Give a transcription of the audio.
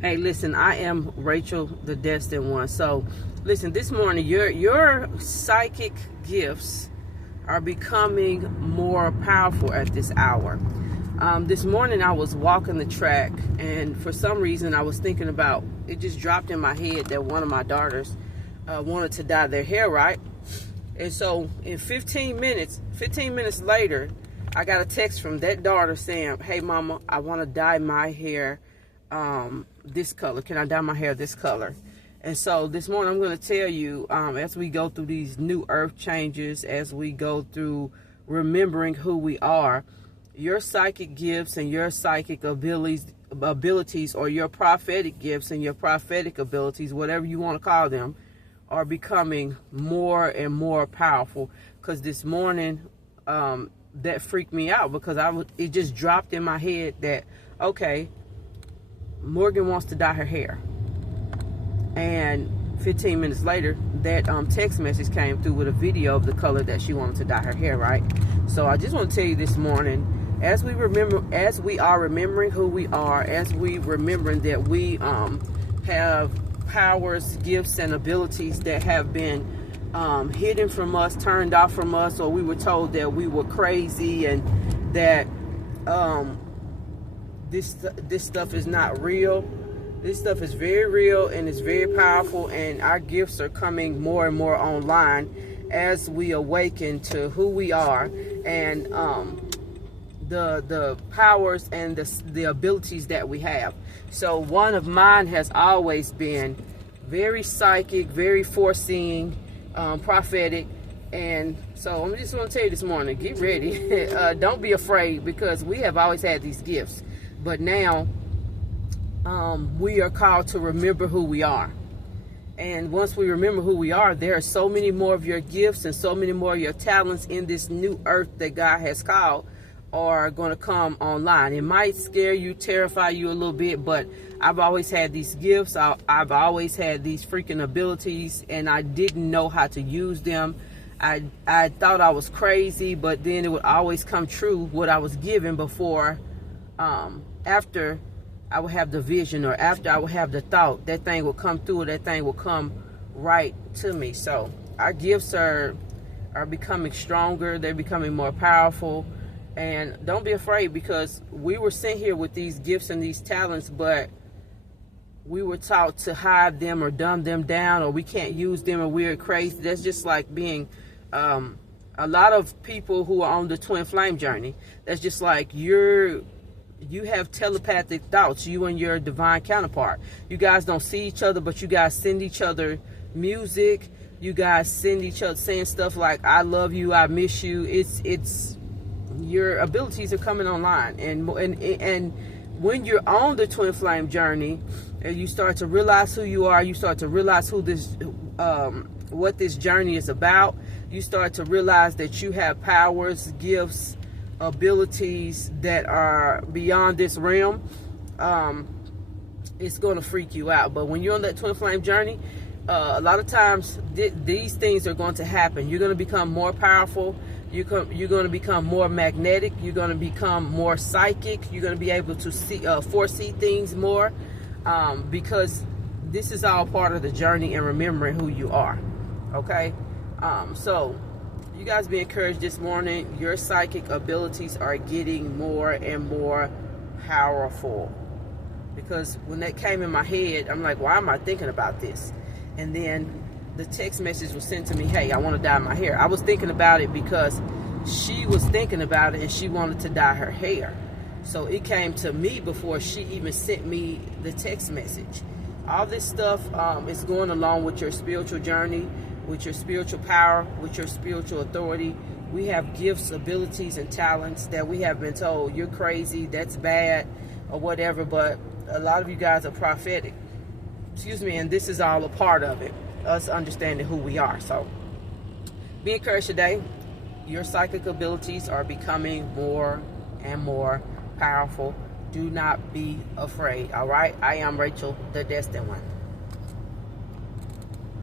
Hey, listen, I am Rachel, the Destined One. So, listen, this morning, your psychic gifts are becoming more powerful at this hour. This morning, I was walking the track, and for some reason, I was thinking about it. Just dropped in my head that one of my daughters wanted to dye their hair, right? And so, in 15 minutes later, I got a text from that daughter saying, "Hey, Mama, I want to dye my hair this color. Can I dye my hair this color?" And so this morning I'm going to tell you, as we go through these new earth changes, as we go through remembering who we are, your psychic gifts and your psychic abilities, or your prophetic gifts and your prophetic abilities, whatever you want to call them, are becoming more and more powerful. Because this morning that freaked me out, because it just dropped in my head that, okay, Morgan wants to dye her hair. And 15 minutes later, that text message came through with a video of the color that she wanted to dye her hair, right? So I just want to tell you this morning, as we are remembering who we are, as we remembering that we have powers, gifts, and abilities that have been hidden from us, turned off from us, or we were told that we were crazy and that this stuff is not real. This stuff is very real and it's very powerful, and our gifts are coming more and more online as we awaken to who we are and the powers and the abilities that we have. So one of mine has always been very psychic, very foreseeing, prophetic. And so I'm just going to tell you this morning, get ready. Don't be afraid, because we have always had these gifts. But now we are called to remember who we are. And once we remember who we are, there are so many more of your gifts and so many more of your talents in this new earth that God has called are going to come online. It might scare you, terrify you a little bit, but I've always had these gifts. I've always had these freaking abilities, and I didn't know how to use them. I thought I was crazy, but then it would always come true what I was given before. After I would have the vision, or after I would have the thought, that thing will come through, that thing will come right to me. So our gifts are becoming stronger. They're becoming more powerful. And don't be afraid, because we were sent here with these gifts and these talents, but we were taught to hide them or dumb them down, or we can't use them, or we're crazy. That's just like being a lot of people who are on the twin flame journey. That's just like you have telepathic thoughts, you and your divine counterpart. You guys don't see each other, but you guys send each other music. You guys send each other saying stuff like, "I love you, I miss you." It's your abilities are coming online. And when you're on the twin flame journey and you start to realize who you are, you start to realize who this what this journey is about. You start to realize that you have powers, gifts, abilities that are beyond this realm. It's going to freak you out. But when you're on that twin flame journey, a lot of times these things are going to happen. You're going to become more powerful. You're going to become more magnetic. You're going to become more psychic. You're going to be able to foresee things more, because this is all part of the journey and remembering who you are. Okay, so you guys be encouraged this morning. Your psychic abilities are getting more and more powerful. Because when that came in my head, I'm like, why am I thinking about this? And then the text message was sent to me, "Hey, I want to dye my hair." I was thinking about it because she was thinking about it and she wanted to dye her hair. So it came to me before she even sent me the text message. All this stuff is going along with your spiritual journey, with your spiritual power, with your spiritual authority. We have gifts, abilities, and talents that we have been told, "You're crazy, that's bad," or whatever. But a lot of you guys are prophetic. And this is all a part of it, us understanding who we are. So be encouraged today. Your psychic abilities are becoming more and more powerful. Do not be afraid. All right. I am Rachel, the Destined One.